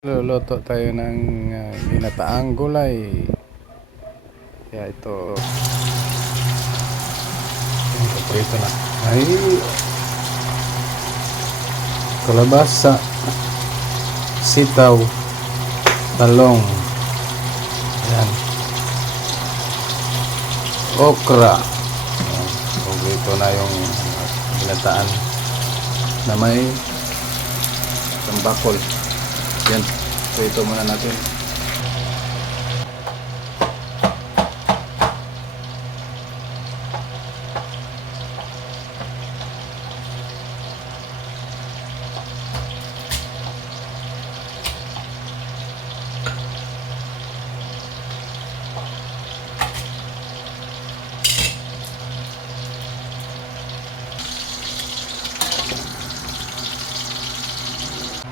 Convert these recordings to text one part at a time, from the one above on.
Luluto tayo ng ginataang gulay. Kaya ito prito na. Ay, kalabasa, sitaw, talong, ayan, okra. So, ito na yung ginataan na may tambakol. Yan, so ito muna natin.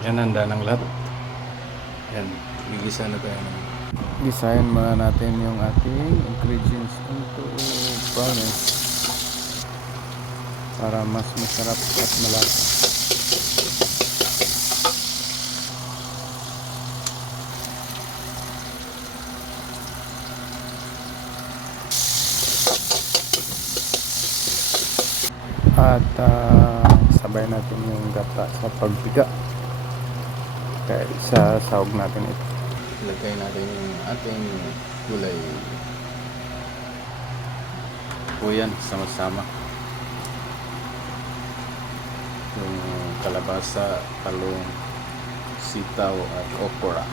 Yan, handa ng lahat. Yan, gigisa na tayo. Gisahin muna natin yung ating ingredients into brownies para mas masarap at malasa. At sabay natin yung gata sa pagbiga. Kaya isasawag natin ito. Lagay natin yung ating gulay. O yan, sama-sama. Yung kalabasa, talong, sitaw at okra.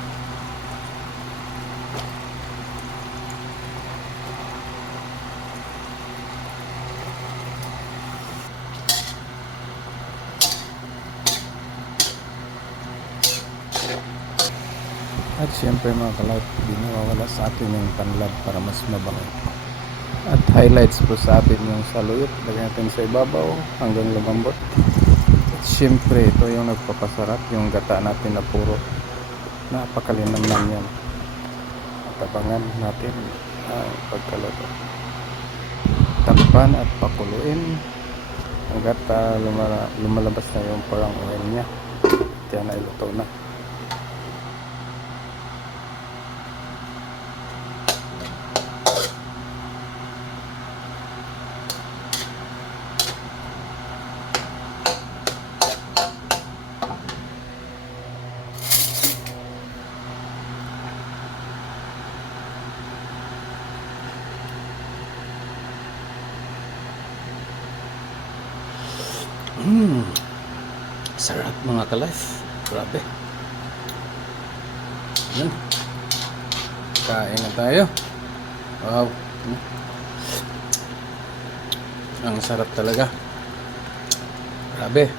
At siyempre mga kalab, di nawawala sa atin yung tanlad para mas mabango. At highlights po sa atin yung saluyot. Lagyan natin sa ibabaw hanggang lumambot. At siyempre ito yung nagpapasarap, yung gata natin na puro. Napakalinamnam yan. At abangan natin ang pagkaluto. Takpan at pakuluin hanggat lumalabas na yung parang oil niya. At yan ay luto na. Sarap mga ka-life. Grabe. Yan. Kain na tayo. Wow. Ang sarap talaga. Grabe.